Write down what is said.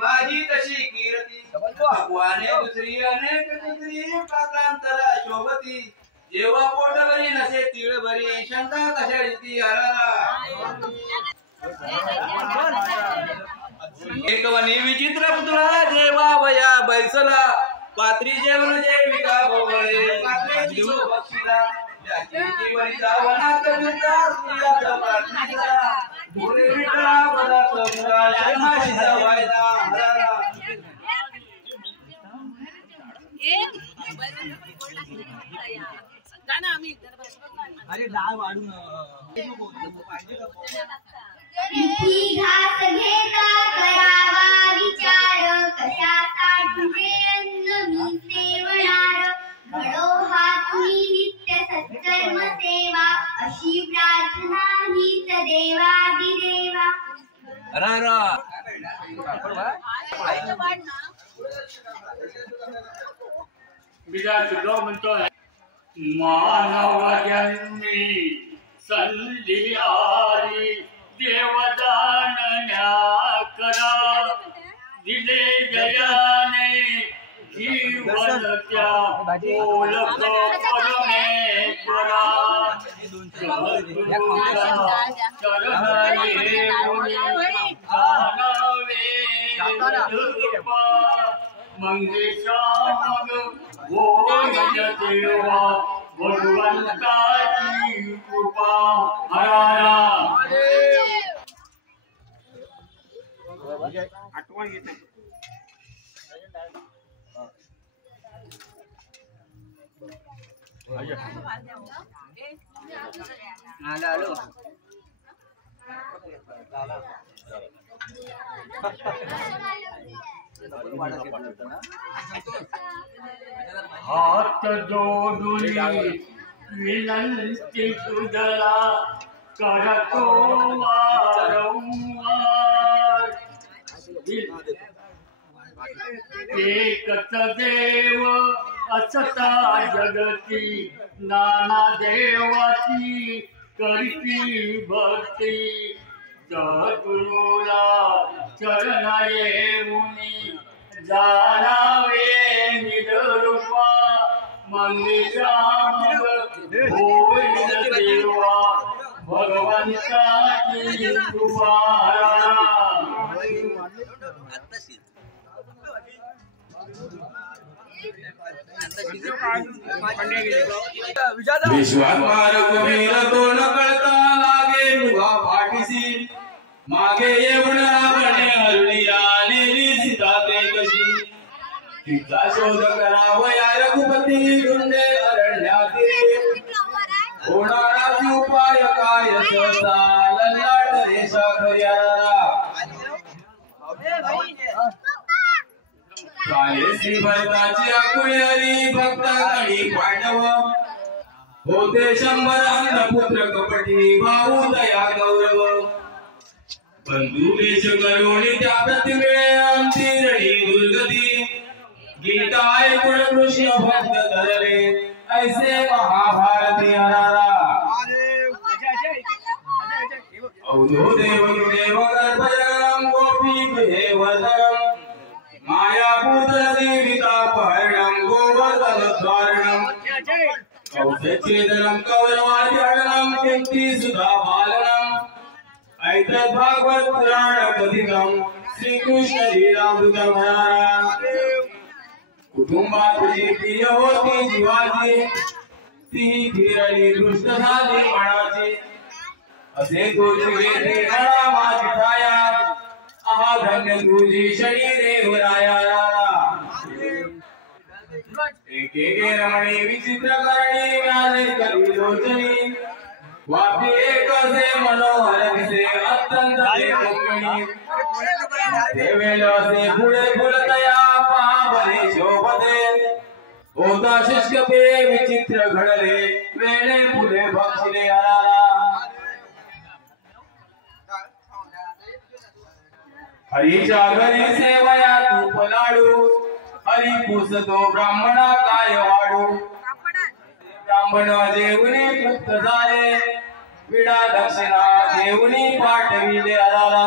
माझी तशी कीर्ती भगवाने दुसरी अनेक दुसरी पात्रांतरा शोभती जेव्हा पोटभरी नसे तिळ भरी शंका कशा रीती एक वनी विचित्र पुतळा जेव्हा वया बैसला पात्री जेवण जेविका भोवळे पात्रे जीव बक्षिला त्याची जीवनीचा वनात विरता स्त्रियाचा प्रार्थनेचा भोरे विठला बरा समुद्रा शर्माशीचा वायदा हरारा अरे डाळ वाढून घास घेता करावा विचार कशासाठी अन्न मी सेवणार घडो हाती नित्य सत्कर्म सेवा अशी प्रार्थना हीच देवादिदेवा म्हणतोय मानव जन्मी संधी आली देवदान करा दिले जयाने जीवन त्या ओळख परमेश्वरा मंगेशा मग देवा भगवंताची कृपा हराया आठवण येते आलो हात जोडून विनंती तुझला करतो वारंवार एकच देव असता जगती नाना देवाची करती भक्ती सद्गुरूला चरण येऊनी जाणावे निजरूपा मंगेशा मग होईल देवा भगवंताची कृपा विश्वात्मा रघुवीर तोंड कळता लागे मुगा पाठीसी मागे येऊन रावणे हरुणी आलेली सीता ते कशी तिचा शोध करावया रघुपती गुंडे अरण्यातील होणारा उपाय काय सहसा ललाट रेषा खर्याला काले श्री भरताची आकुळी हरी भक्ताकडे पांडव होते 100 अंधपुत्र कपटी भाऊ दया गौरव बंधू वेश करून त्या प्रतिमेळे अंतिरणी दुर्गती गीता ऐकून कृष्ण भक्त धरले ऐसे महाभारती हरारा औधो देव देव गर्भजनम गोपी देवधरम मायाभूत देविता पहरणम गोवर्धन द्वारणम कौशचेदनम कौरवाद्यारणम किंती सुधा बालनम ऐतद भागवत पुराण कथितम श्री कृष्ण लीलामृतम हरारा कुटुंबात जी प्रिय होती जीवाची ती फिरली दृष्ट झाली मनाची असे तुझी वेदी माझी छाया आहा धन्य तुझी शरीरे वराया एक एक रमणी विचित्र करणी व्याधे करी लोचनी वापी एक से मनोहर दिसे अत्यंत कोकणी देवेल से पुढे फुलतया पावले शोभते होता शुष्क पे विचित्र घडले वेळे फुले बक्षिले हरारा हरीच्या घरी सेवया तूप लाडू हरी पुसतो ब्राह्मणा काय वाडू ब्राह्मण देऊनी तृप्त झाले विडा दक्षिणा देऊनी पाठविले आला